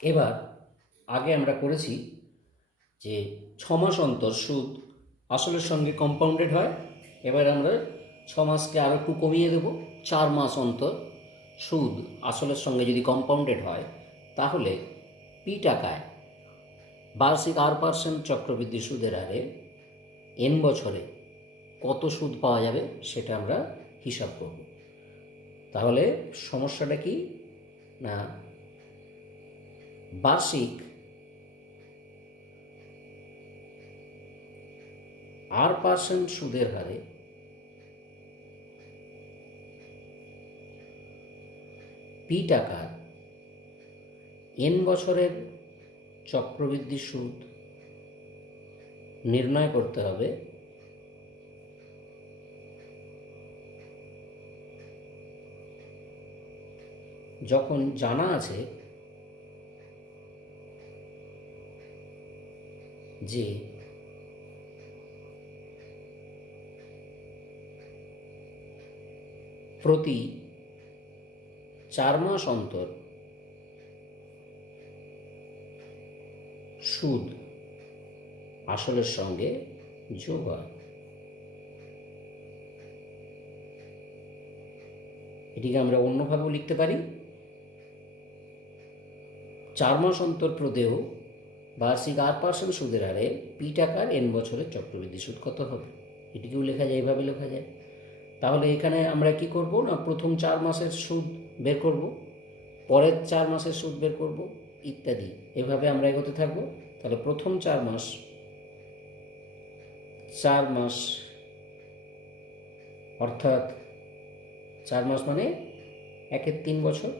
এবার আগে আমরা করেছি যে 6 মাস অন্তর সুদ আসলের সঙ্গে কম্পাউন্ডেড হয়। এবার আমরা 6 মাসকে আরও একটু কমিয়ে দেব। 4 মাস অন্তর সুদ আসলের সঙ্গে যদি কম্পাউন্ডেড হয় তাহলে পি টাকায় বার্ষিক 8% চক্রবৃদ্ধি সুদের হারে n বছরে কত সুদ পাওয়া যাবে সেটা আমরা হিসাব করব। তাহলে সমস্যাটা কি না, বার্ষিক 8% সুদের হারে পি টাকার n বছরের চক্রবৃদ্ধি সুদ নির্ণয় করতে হবে যখন জানা আছে যে প্রতি 4 মাস অন্তর সুদ আসলের সঙ্গে যোগ হয়। এটিকে আমরা অন্যভাবেও লিখতে পারি, 4 মাস অন্তর প্রদেয় বার্ষিক 8% সুদের হারে পি টাকার n বছরের চক্রবৃদ্ধি সুদ কত হবে। এটিকেও লেখা যায়, এইভাবে লেখা যায়। তাহলে এখানে আমরা কি করব না, প্রথম 4 মাসের সুদ বের করব, পরের 4 মাসের সুদ বের করব, ইত্যাদি এভাবে আমরা এগোতে থাকবো। তাহলে প্রথম 4 মাস অর্থাৎ 4 মাস মানে 1-3 বছর।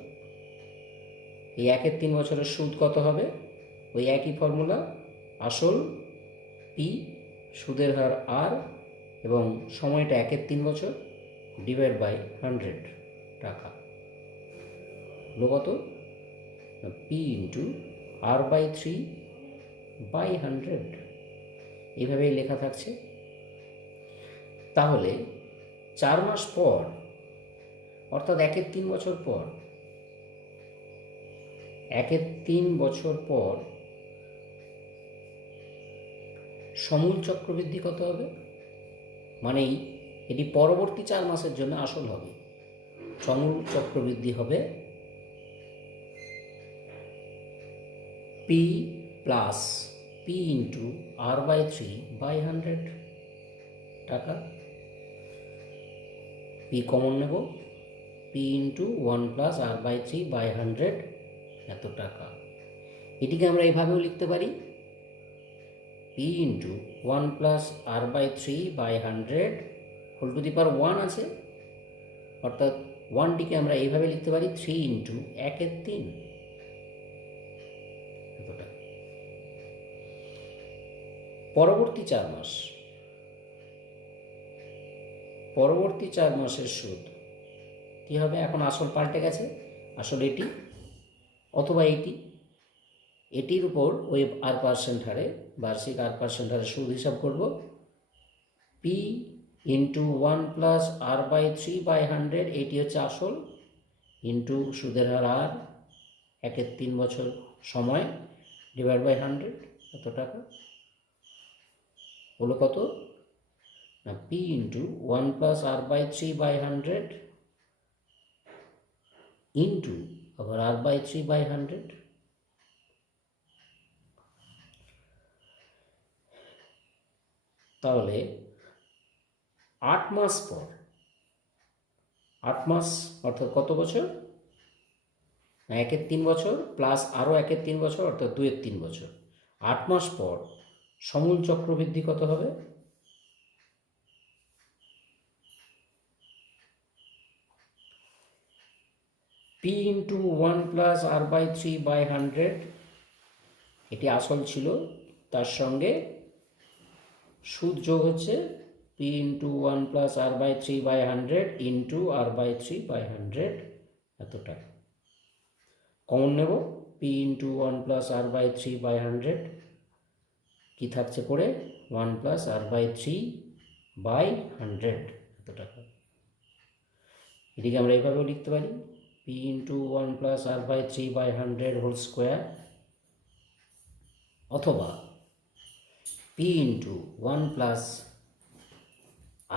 এই 1-3 বছরের সুদ কত হবে, ওই একই ফর্মুলা, আসল পি, সুদের হার আর, এবং সময়টা 1-3 বছর, ডিভাইড বাই 100 টাকা হলো কত, পি ইন্টু r/3/100। এইভাবেই লেখা থাকছে। তাহলে 4 মাস পর অর্থাৎ 1-3 বছর পর, 1-3 বছর পর সমূল চক্রবৃদ্ধি কত হবে, মানেই এটি পরবর্তী 4 মাসের জন্য আসল হবে। সমূল চক্রবৃদ্ধি হবে P plus P into r/3/100 টাকা। পি কমন নেব, পি ইন্টু 1 প্লাস r/3/100 এত টাকা। এটিকে আমরা এভাবেও লিখতে পারি, P into 1 plus r/3/100 whole to the power 1 আছে, অর্থাৎ 1টিকে আমরা এইভাবে লিখতে পারি 3 ইন্টু 1/3 এতটা। পরবর্তী 4 মাসের সুদ কী হবে, এখন আসল পাল্টে গেছে, আসল এটি অথবা এটির উপর ওই 8% হারে, বার্ষিক 8% হারে সুদ হিসাব করব। পি ইন্টু 1 প্লাস r/3/100, এটি হচ্ছে আসল, ইন্টু সুদের হার আর, 1-3 বছর সময়, ডিভাইড বাই 100 এত টাকা হলো কত না, P into 1 plus r/3/100 into আবার r/3/100। তাহলে 8 মাস পর, 8 মাস অর্থাৎ কত বছর, 1-3 বছর প্লাস আরও 1-3 বছর অর্থাৎ 2-3 বছর। 8 মাস পর সমূল চক্রবৃদ্ধি কত হবে, পি ইন্টু 1 প্লাস r/3/100, এটি আসল ছিল, তার সঙ্গে সুদ যোগ হচ্ছে P into 1 plus r/3/100 into r/3/100 এত টাকা। কমন নেব, পি ইন্টু 1 প্লাস r/3/100 কী থাকছে পড়ে, 1 প্লাস r/3/100 এত টাকা। এটিকে আমরা এইভাবেও লিখতে পারি, P into 1 plus r/3/100 whole square অথবা P into 1 plus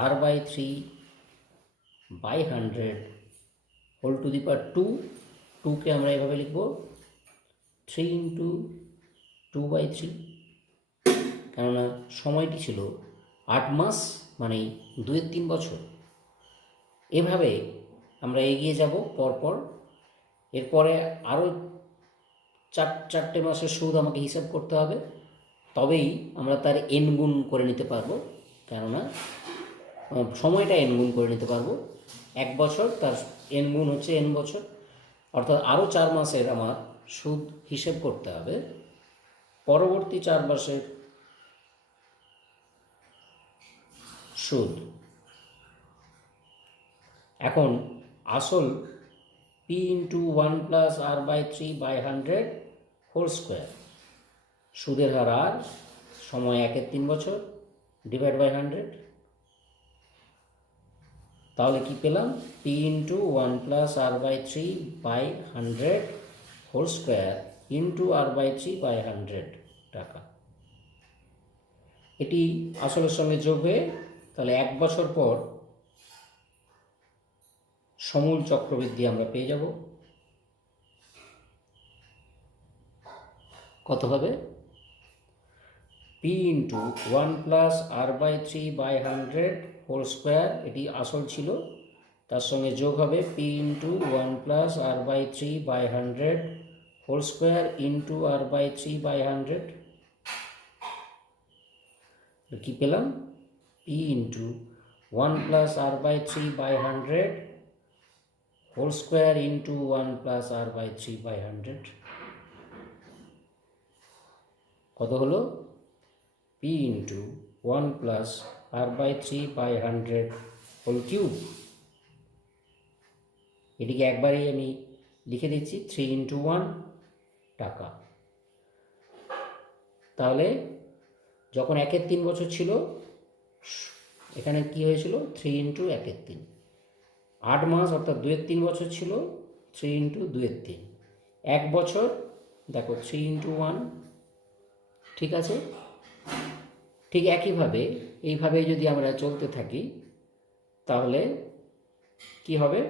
r/3 by 100 whole to the power 2। 2কে আমরা এভাবে লিখব 3 ইন্টু 2/3, কেননা সময়টি ছিল 8 মাস, মানে 2-3 বছর। এভাবে আমরা এগিয়ে যাব পরপর। এরপরে আরও চারটে মাসের সুদ আমাকে হিসাব করতে হবে, তবেই আমরা তার এন গুণ করে নিতে পারবো, কেননা সময়টা এন গুণ করে নিতে পারবো। 1 বছর তার এন গুণ হচ্ছে এন বছর, অর্থাৎ আরও 4 মাসের আমার সুদ হিসেব করতে হবে। পরবর্তী 4 মাসের সুদ এখন আসল P into 1 plus r/3 by 100 whole square, সুদের হার আর, সময় 1-3 বছর, ডিভাইড বাই 100। তাহলে কি পেলাম? P into 1 plus r/3 by 100 whole square into r/3 by 100 টাকা। এটি আসলের সঙ্গে যোগ হয়ে তাহলে 1 বছর পর সমূল চক্রবৃদ্ধি আমরা পেয়ে যাব। কত হবে? P into 1 plus r/3 by 100 whole square, এটি আসল ছিল, তার সঙ্গে যোগ হবে P into 1 plus r/3 by 100 whole square into r/3 by 100। কি পেলাম? P into 1 plus r/3 by 100 whole square into 1 plus r/3 by 100। কত হলো? P into 1 plus r/3 by 100 whole cube. এটিকে একবারেই আমি লিখে দিচ্ছি 3 ইন্টু 1 টাকা। তাহলে যখন 1-3 বছর ছিল, এখানে কি হয়েছিল? 3 ইন্টু 1-3। 8 মাস অর্থাৎ 2-3 বছর ছিল, 3 ইন্টু 2-3। 1 বছর দেখো 3 ইন্টু 1, ঠিক আছে। ঠিক একইভাবে এইভাবে যদি আমরা চলতে থাকি তাহলে কি হবে?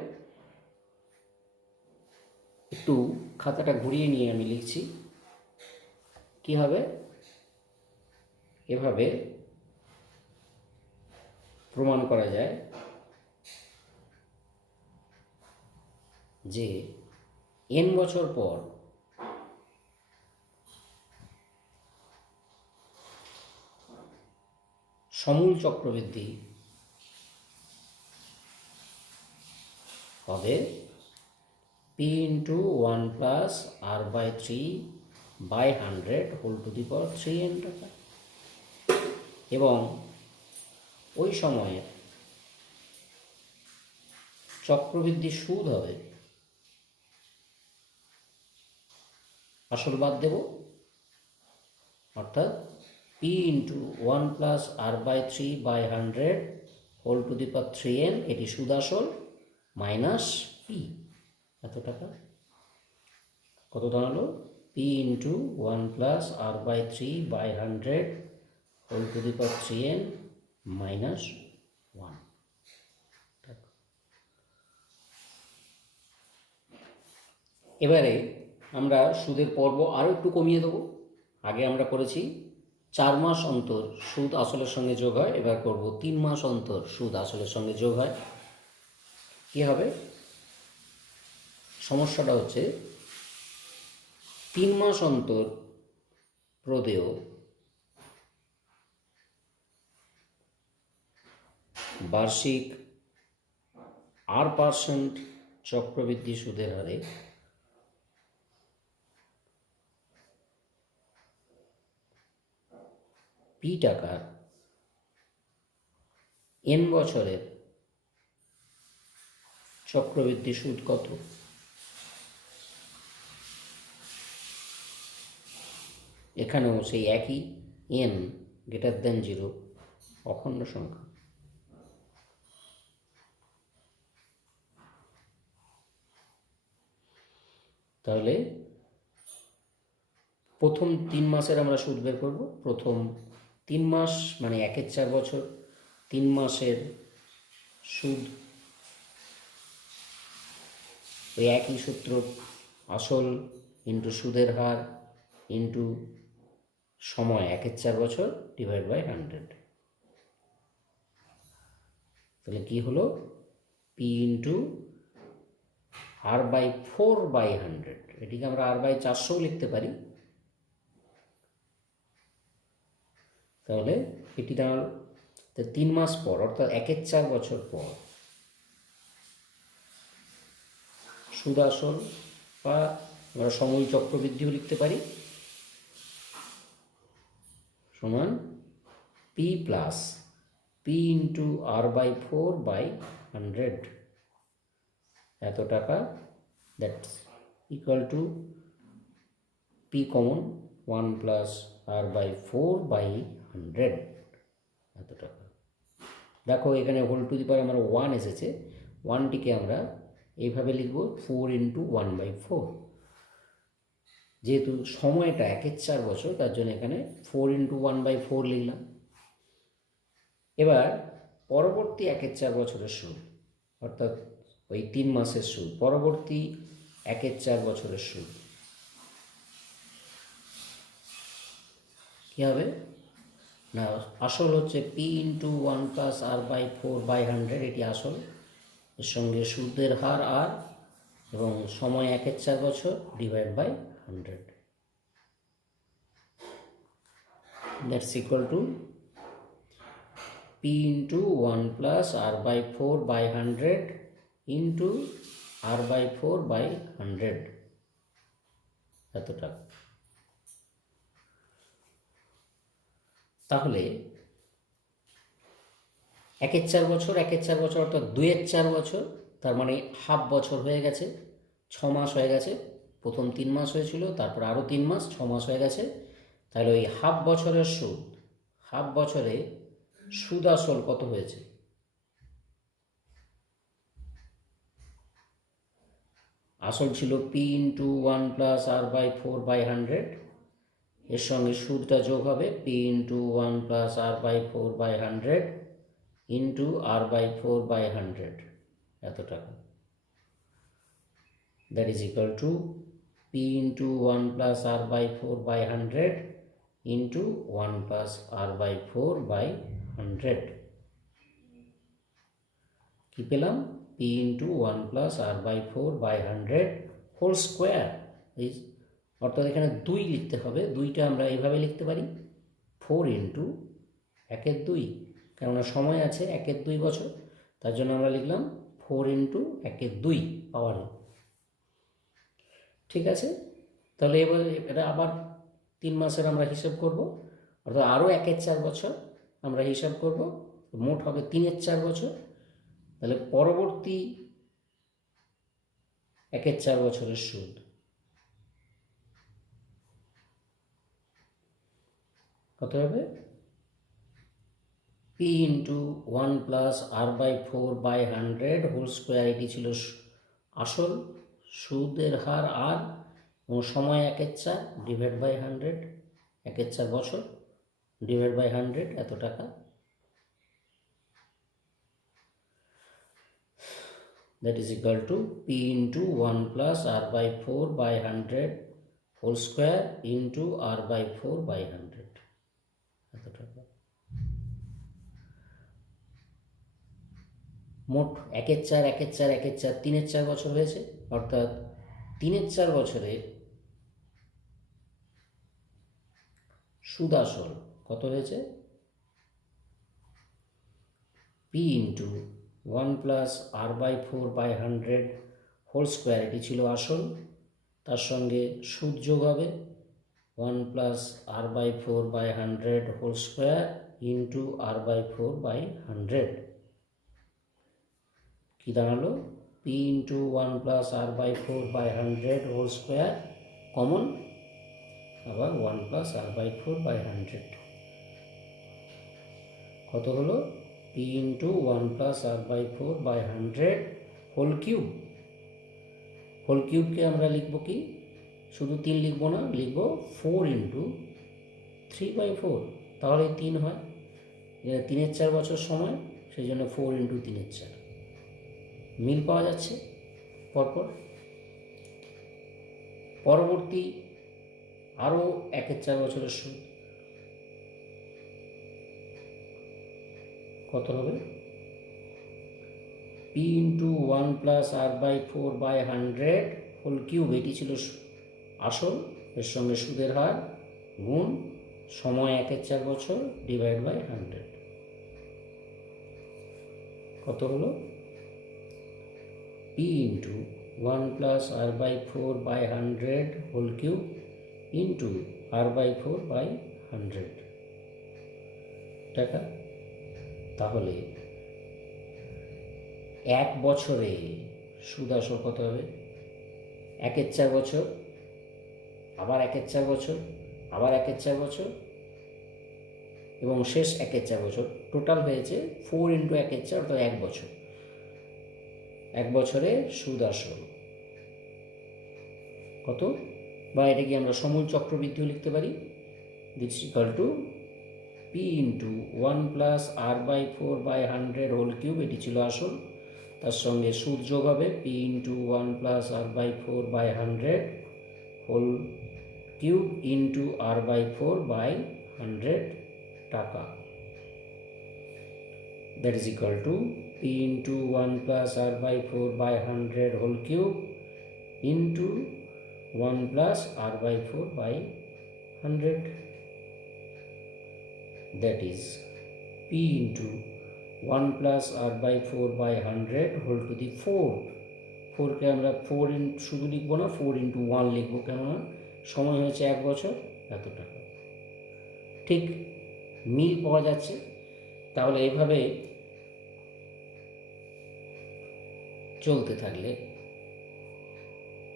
একটু খাতাটা ঘুরিয়ে নিয়ে আমি লিখছি। কি হবে? এভাবে প্রমাণ করা যায় যে n বছর পর সমূল চক্রবৃদ্ধি হবে P into 1 plus r/3 by 100 whole to the power 3n টাকা। এবং ওই সময়ে চক্রবৃদ্ধি সুদ হবে, আসল বাদ দেব, অর্থাৎ P into 1 plus r/3 by 100 whole to the power 3n, এটি সুদ আসল মাইনাস পি, এত টাকা। কত দাঁড়ালো? P into 1 plus r/3 by 100 whole to the power 3n minus 1 টাকা। এবারে আমরা সুদের পর্ব আরও একটু কমিয়ে দেবো। আগে আমরা করেছি 4 মাস অন্তর সুদ আসলের সঙ্গে যোগ হয়, এবার করব 3 মাস অন্তর সুদ আসলের সঙ্গে যোগ হয়। কী হবে? সমস্যাটা হচ্ছে 3 মাস অন্তর প্রদেয় বার্ষিক r% চক্রবৃদ্ধি সুদের হারে পি টাকার n বছরের চক্রবৃদ্ধি সুদ কত? এখানেও সেই একই n গ্রেটার দেন 0 অখণ্ড সংখ্যা। তাহলে প্রথম 3 মাসের আমরা সুদ বের করব। প্রথম 3 মাস মানে 1-এর 4 বছর, 3 মাসের সুদ ওই একই সূত্র, আসল ইন্টু সুদের হার ইন্টু সময় 1-এর 4 বছর ডিভাইড বাই 100। তাহলে কি হলো? P into R/4/100। এটিকে আমরা R/400 লিখতে পারি। তাহলে এটি দাঁড়াল 3 মাস পর, অর্থাৎ 1-এর 4 বছর পর সুদ আসল বা আমরা সময় চক্রবৃদ্ধিও লিখতে পারি সমান P plus P into R/4/100 এত টাকা। That's equal to P common 1 plus R/4/100 এত টাকা। দেখো এখানে হোল টু দি পাওয়ার আমার 1 এসেছে, 1টিকে আমরা এইভাবে লিখব 4 ইন্টু 1/4। যেহেতু সময়টা 1-এর 4 বছর, তার জন্য এখানে 4 ইন্টু 1/4 লিখলাম। এবার পরবর্তী 1-এর 4 বছরের সুদ, অর্থাৎ ওই 3 মাসের সুদ, পরবর্তী 1-এর 4 বছরের সুদ কী হবে না? আসল হচ্ছে পি ইন্টু 1 প্লাস R/4/100, এটি আসল, এর সঙ্গে সুদের হার আর এবং সময় 1-এর 4 বছর divide by 100। That's equal to P into 1 plus R/4/100 into R/4/100 এত টাকা। তাহলে 1-এর 4 বছর, 1-এর 4 বছর অর্থাৎ 2-এর 4 বছর, তার মানে হাফ বছর হয়ে গেছে, 6 মাস হয়ে গেছে। প্রথম 3 মাস হয়েছিল, তারপর আরও 3 মাস, 6 মাস হয়ে গেছে। তাহলে ওই হাফ বছরের সুদ, হাফ বছরে সুদ আসল কত হয়েছে? আসল ছিল পি ইন্টু 1 প্লাস R/4/100, এর সঙ্গে সুদটা যোগ হবে P into 1 plus R/4/100 into R/4/100 এত টাকা। That is equal to P into 1 plus R/4/100 into 1 plus R/4/100। কী পেলাম? P into 1 plus R/4/100 whole square is, অর্থাৎ এখানে 2 লিখতে হবে। 2টা আমরা এইভাবে লিখতে পারি 4 ইন্টু 1-এর 2, কেননা সময় আছে 1-এর 2 বছর, তার জন্য আমরা লিখলাম 4 ইন্টু 1-এর 2 পাওয়ার। ঠিক আছে, তাহলে এবার এটা আবার 3 মাসের আমরা হিসাব করব, অর্থাৎ আরও 1-এর 4 বছর আমরা হিসাব করব, মোট হবে 3-এর 4 বছর। তাহলে পরবর্তী 1-এর 4 বছরের সুদ কত হবে? P into 1 plus R/4/100 whole square, এটি ছিল আসল, সুদের হার আর এবং সময় 1-এর 4 ডিভাইড বাই 100, 1-এর 4 বছর ডিভাইড বাই 100 এত টাকা। That is equal to P into 1 plus R/4/100 whole square into R/4/100 এত টাকা। মোট 1-এর 4, 1-এর 4, 1-এর 4, 3-এর 4 বছর হয়েছে, অর্থাৎ 3-এর 4 বছরে সুদ আসল কত হয়েছে? P into 1 plus R/4/100 whole square, এটি ছিল আসল, তার সঙ্গে সুদ যোগ হবে 1 plus R/4/100 whole square into R/4/100। কী দাঁড়ালো? P into 1 plus R/4/100 whole square common, আবার 1 প্লাস R/4/100 কত হলো? P into 1 plus R/4/100 whole cube. Whole কিউবকে আমরা লিখব কি? P শুধু 3 লিখবো না, লিখব 4 ইন্টু 3/4, তাহলে 3 হয়। 3-এর 4 বছর সময়, সেই জন্য 4 ইন্টু 3-এর 4। মিল পাওয়া যাচ্ছে পরপর। পরবর্তী আরও 1-এর 4 বছরের সুদ কত হবে? p into 1 plus r/4/100 whole cube, এটি ছিল আসল, এর সঙ্গে সুদের হার গুণ সময় 1-এর 4 বছর ডিভাইড বাই 100। কত হলো? p into 1 plus r/4/100 whole cube into r/4/100 টাকা। তাহলে 1 বছরে সুদ আসল কত হবে? 1-এর 4 বছর, আবার 1-এর 4 বছর, আবার 1-এর 4 বছর এবং শেষ 1-এর 4 বছর, টোটাল হয়েছে 4 ইন্টু 1-এর 4, অর্থাৎ 1 বছর। 1 বছরে সুদ আসল কত? বা এটাকে আমরা সমূল চক্রবৃদ্ধিও লিখতে পারি। This equal to p into 1 plus r/4/100 whole cube, এটি ছিল আসল, তার সঙ্গে সুদ যোগ হবে p into 1 plus r/4/100 whole cube into r/4/100 টাকা। That is equal to p into 1 plus r/4/100 whole cube into 1 plus r/4/100। That is p into 1 plus r/4/100 whole to the 4। 4কে আমরা 4 শুধু লিখবো না, 4 ইন্টু 1 লিখবো, কেননা সময় হয়েছে 1 বছর, এত টাকা। ঠিক মিল পাওয়া যাচ্ছে। তাহলে এইভাবে চলতে থাকলে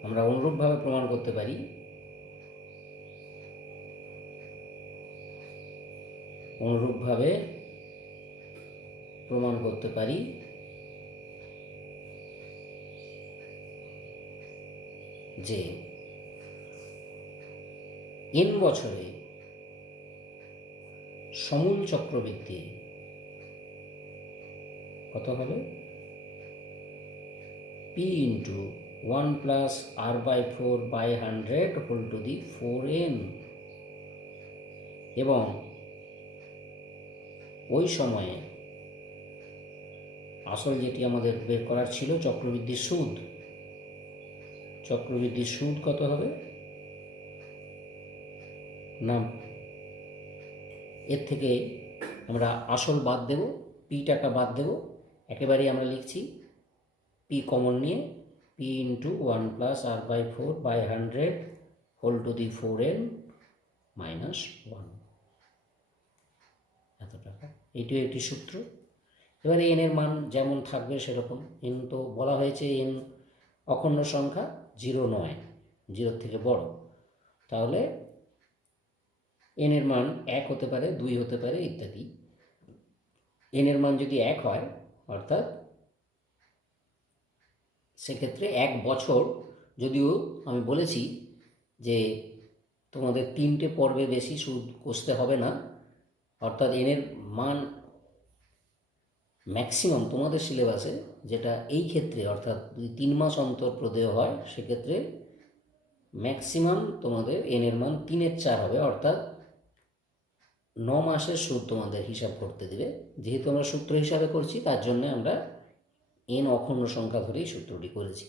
আমরা অনুরূপভাবে প্রমাণ করতে পারি যে n বছরে সমূল চক্রবৃদ্ধি কত হবে? p into 1 plus r/4/100 whole to the 4n। এবং ওই সময়ে আসল যেটি আমাদের বের করার ছিল, চক্রবৃদ্ধির সুদ কত হবে না, এর থেকে আমরা আসল বাদ দেব, p টাকা বাদ দেব, একেবারেই আমরা লিখছি p কমন নিয়ে p into 1 plus r/4/100 whole to the 4n minus 1, এত টাকা। এটিও একটি সূত্র। এবারে n এর মান যেমন থাকবে সেরকম। n তো বলা হয়েছে n অখণ্ড সংখ্যা, 0 নয়, 0 থেকে বড়। তাহলে n এর মান 1 হতে পারে, 2 হতে পারে ইত্যাদি। n এর মান যদি 1 হয়, অর্থাৎ সেক্ষেত্রে 1 বছর, যদিও আমি বলেছি যে তোমাদের 3টে পর্বে বেশি সুদ কষতে হবে না, অর্থাৎ n এর মান ম্যাক্সিমাম তোমাদের সিলেবাসে, যেটা এই ক্ষেত্রে অর্থাৎ যদি 3 মাস অন্তর প্রদেয় হয়, সেক্ষেত্রে ম্যাক্সিমাম তোমাদের n এর মান 3-এর 4 হবে, অর্থাৎ 9 মাসের সুদ তোমাদের হিসাব করতে দেবে। যেহেতু আমরা সূত্র হিসাবে করছি, তার জন্য আমরা n অখণ্ড সংখ্যা ধরেই সূত্রটি করেছি।